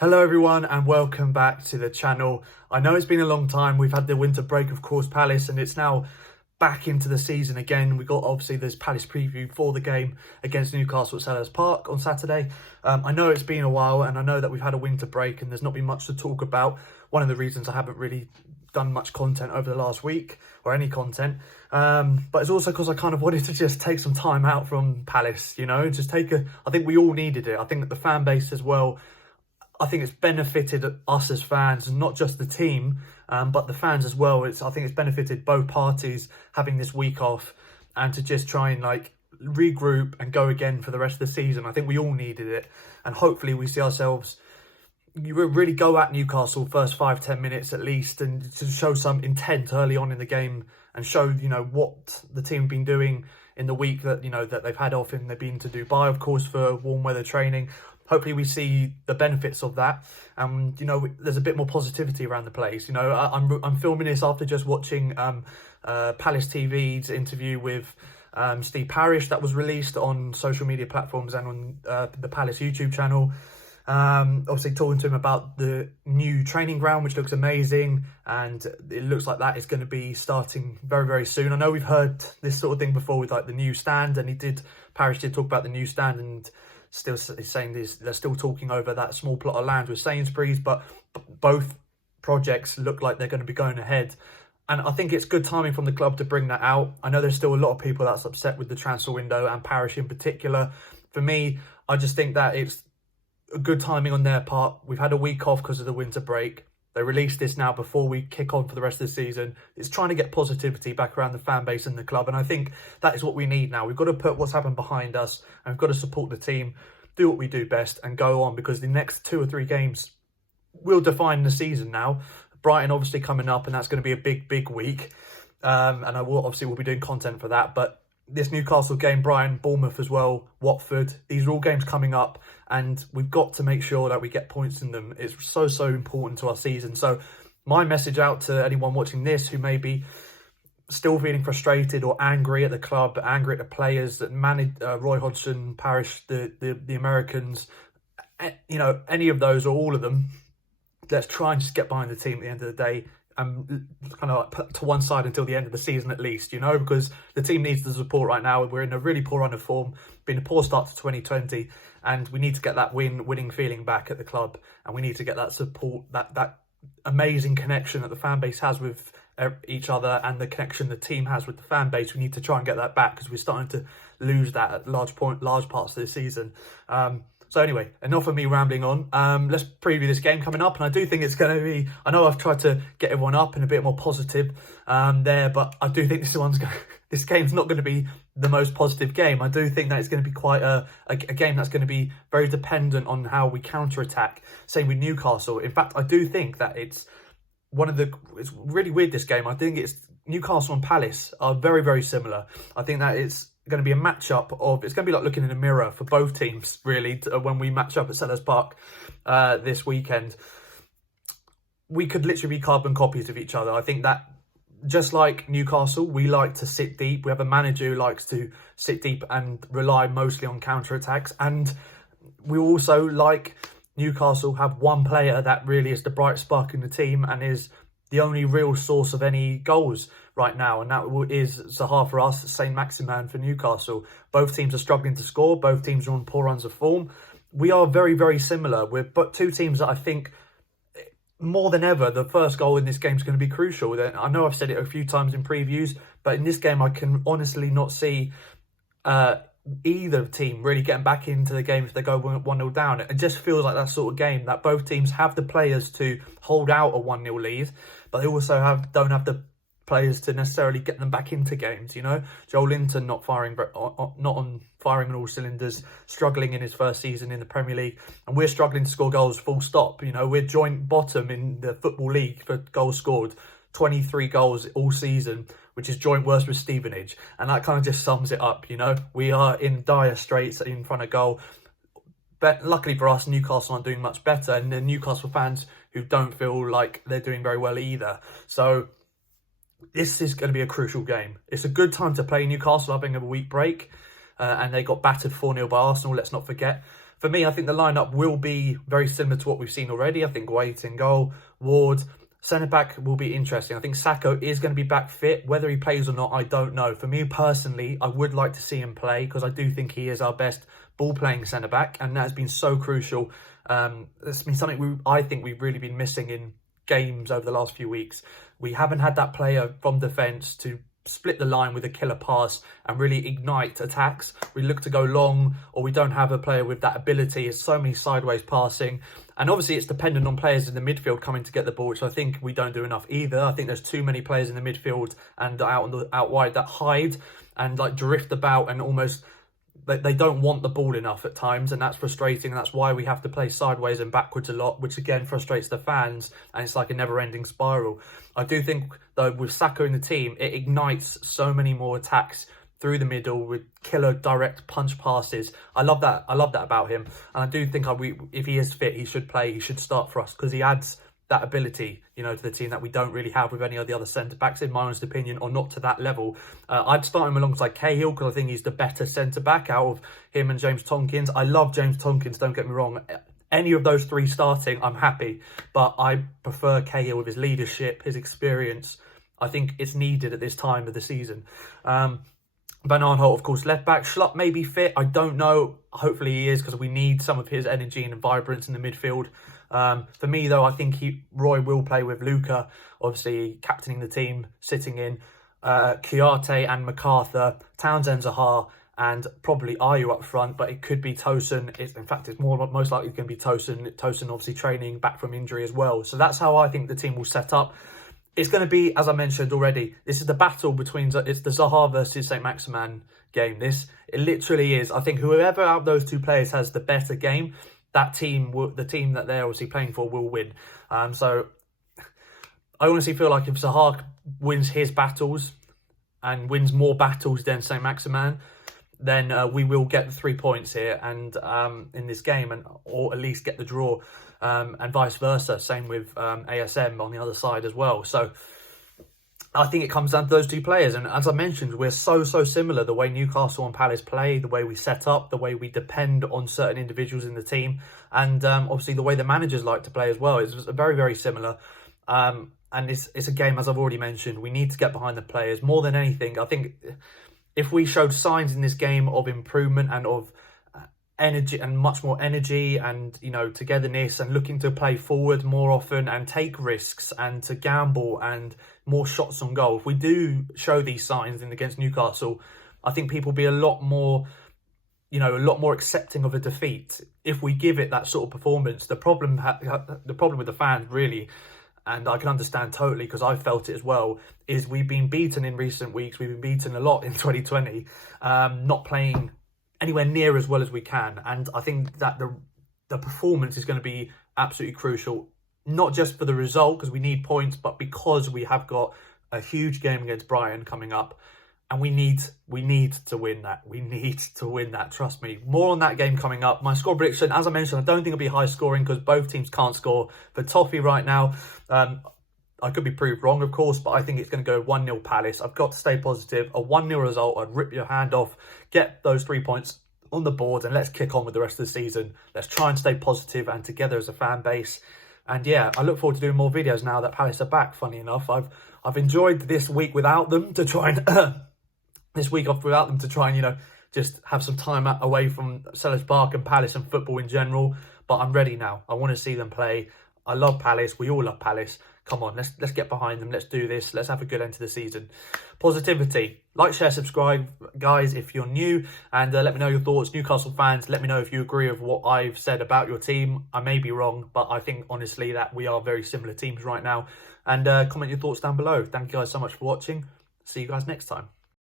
Hello everyone and welcome back to the channel. I know it's been a long time. We've had the winter break, of course, Palace, and it's now back into the season again. We got obviously this Palace preview for the game against Newcastle at Selhurst Park on Saturday. I know it's been a while and I know that we've had a winter break and there's not been much to talk about. One of the reasons I haven't really done much content over the last week or any content, but it's also because I kind of wanted to just take some time out from Palace, you know, just I think we all needed it. I think that the fan base as well, I think it's benefited us as fans, and not just the team, but the fans as well. I think it's benefited both parties having this week off and to just try and like regroup and go again for the rest of the season. I think we all needed it, and hopefully we see ourselves really go at Newcastle first 5-10 minutes at least, and to show some intent early on in the game and show, you know, what the team have been doing in the week that, you know, that they've had off, and they've been to Dubai, of course, for warm weather training. Hopefully we see the benefits of that, and you know, there's a bit more positivity around the place. You know, I'm filming this after just watching Palace TV's interview with Steve Parish that was released on social media platforms and on the Palace YouTube channel. Obviously talking to him about the new training ground, which looks amazing, and it looks like that is going to be starting very, very soon. I know we've heard this sort of thing before with like the new stand, and Parish did talk about the new stand, and still saying they're still talking over that small plot of land with Sainsbury's, but both projects look like they're going to be going ahead. And I think it's good timing from the club to bring that out. I know there's still a lot of people that's upset with the transfer window, and Parish in particular. For me, I just think that it's a good timing on their part. We've had a week off because of the winter break. They released this now before we kick on for the rest of the season. It's trying to get positivity back around the fan base and the club, and I think that is what we need now. We've got to put what's happened behind us, and we've got to support the team, do what we do best, and go on, because the next 2 or 3 games will define the season now. Brighton obviously coming up, and that's going to be a big week, and I will obviously be doing content for that. But this Newcastle game, Brighton, Bournemouth as well, Watford, these are all games coming up, and we've got to make sure that we get points in them. It's so important to our season. So my message out to anyone watching this who may be still feeling frustrated or angry at the club, angry at the players that manage Roy Hodgson, Parish, the Americans, you know, any of those or all of them, let's try and just get behind the team at the end of the day, and kind of like put to one side until the end of the season at least, you know, because the team needs the support right now. We're in a really poor run of form, been a poor start to 2020, and we need to get that winning feeling back at the club, and we need to get that support, that amazing connection that the fan base has with each other, and the connection the team has with the fan base. We need to try and get that back, because we're starting to lose that at large parts of the season. So anyway, enough of me rambling on. Let's preview this game coming up, and I do think it's going to be, I know I've tried to get everyone up and a bit more positive there, but I do think this game's not going to be the most positive game. I do think that it's going to be quite a game that's going to be very dependent on how we counter-attack. Same with Newcastle. In fact, I do think that it's really weird, this game. I think it's Newcastle and Palace are very similar. I think that it's going to be a matchup of, it's going to be like looking in a mirror for both teams, really, when we match up at Selhurst Park this weekend. We could literally be carbon copies of each other. I think that just like Newcastle, we like to sit deep. We have a manager who likes to sit deep and rely mostly on counter-attacks. And we also, like Newcastle, have one player that really is the bright spark in the team and is the only real source of any goals right now, and that is Zaha for us, Saint-Maximin for Newcastle. Both teams are struggling to score. Both teams are on poor runs of form. We are very similar. We're but two teams that I think more than ever, the first goal in this game is going to be crucial. I know I've said it a few times in previews, but in this game I can honestly not see either team really getting back into the game if they go 1-0 down. It just feels like that sort of game that both teams have the players to hold out a 1-0 lead, but they also don't have the players to necessarily get them back into games, you know. Joel Linton not firing on all cylinders, struggling in his first season in the Premier League, and we're struggling to score goals full stop. You know, we're joint bottom in the Football League for goals scored, 23 goals all season, which is joint worst with Stevenage, and that kind of just sums it up. You know, we are in dire straits in front of goal. But luckily for us, Newcastle aren't doing much better, and the Newcastle fans who don't feel like they're doing very well either. So this is going to be a crucial game. It's a good time to play Newcastle having a week break, and they got battered 4-0 by Arsenal, let's not forget. For me, I think the lineup will be very similar to what we've seen already. I think Waite in goal, Ward, centre-back will be interesting. I think Sacco is going to be back fit. Whether he plays or not, I don't know. For me personally, I would like to see him play because I do think he is our best ball-playing centre-back, and that has been so crucial. It's been something I think we've really been missing in games over the last few weeks. We haven't had that player from defence to split the line with a killer pass and really ignite attacks. We look to go long, or we don't have a player with that ability. It's so many sideways passing, and obviously it's dependent on players in the midfield coming to get the ball, which I think we don't do enough either. I think there's too many players in the midfield and out wide that hide and like drift about, and almost they don't want the ball enough at times, and that's frustrating. And that's why we have to play sideways and backwards a lot, which again frustrates the fans, and it's like a never-ending spiral. I do think though with Sacco in the team, it ignites so many more attacks through the middle with killer direct punch passes. I love that about him, and I do think if he is fit, he should play. He should start for us because he adds that ability, you know, to the team that we don't really have with any of the other centre-backs, in my honest opinion, or not to that level. I'd start him alongside Cahill because I think he's the better centre-back out of him and James Tompkins. I love James Tompkins, don't get me wrong. Any of those three starting, I'm happy. But I prefer Cahill with his leadership, his experience. I think it's needed at this time of the season. Van Aanholt, of course, left-back. Schlupp may be fit. I don't know. Hopefully he is, because we need some of his energy and vibrance in the midfield. For me, though, I think Roy will play with Luca, obviously captaining the team, sitting in. Chiarte and MacArthur, Townsend, Zaha, and probably Ayew up front, but it could be Tosin. In fact, it's most likely going to be Tosin. Tosin obviously training back from injury as well. So that's how I think the team will set up. It's going to be, as I mentioned already, this is the battle between, it's the Zaha versus St. Maximin game. It literally is. I think whoever out of those two players has the better game, that team, the team that they're obviously playing for, will win. So I honestly feel like if Zaha wins his battles and wins more battles than St. Maximin, then we will get the 3 points here and in this game, or at least get the draw, and vice versa. Same with ASM on the other side as well. So I think it comes down to those two players. And as I mentioned, we're so similar. The way Newcastle and Palace play, the way we set up, the way we depend on certain individuals in the team, and obviously the way the managers like to play as well is very similar. And it's a game, as I've already mentioned, we need to get behind the players more than anything. I think if we showed signs in this game of improvement and of energy, and much more energy, and, you know, togetherness, and looking to play forward more often and take risks and to gamble and more shots on goal, if we do show these signs against Newcastle, I think people will be a lot more accepting of a defeat if we give it that sort of performance. The problem with the fans, really, and I can understand totally because I felt it as well, is we've been beaten in recent weeks. We've been beaten a lot in 2020, not playing anywhere near as well as we can. And I think that the performance is going to be absolutely crucial, not just for the result, because we need points, but because we have got a huge game against Brighton coming up. And we need to win that. We need to win that, trust me. More on that game coming up. My score prediction, as I mentioned, I don't think it'll be high scoring because both teams can't score. For Toffee right now, I could be proved wrong, of course, but I think it's going to go 1-0 Palace. I've got to stay positive. A 1-0 result, I'd rip your hand off, get those 3 points on the board, and let's kick on with the rest of the season. Let's try and stay positive and together as a fan base. And yeah, I look forward to doing more videos now that Palace are back, funny enough. I've enjoyed this week without them to try and... this week off without them to try and, you know, just have some time away from Selhurst Park and Palace and football in general. But I'm ready now. I want to see them play. I love Palace. We all love Palace. Come on, let's get behind them. Let's do this. Let's have a good end to the season. Positivity. Like, share, subscribe, guys, if you're new. And let me know your thoughts. Newcastle fans, let me know if you agree with what I've said about your team. I may be wrong, but I think, honestly, that we are very similar teams right now. And comment your thoughts down below. Thank you guys so much for watching. See you guys next time.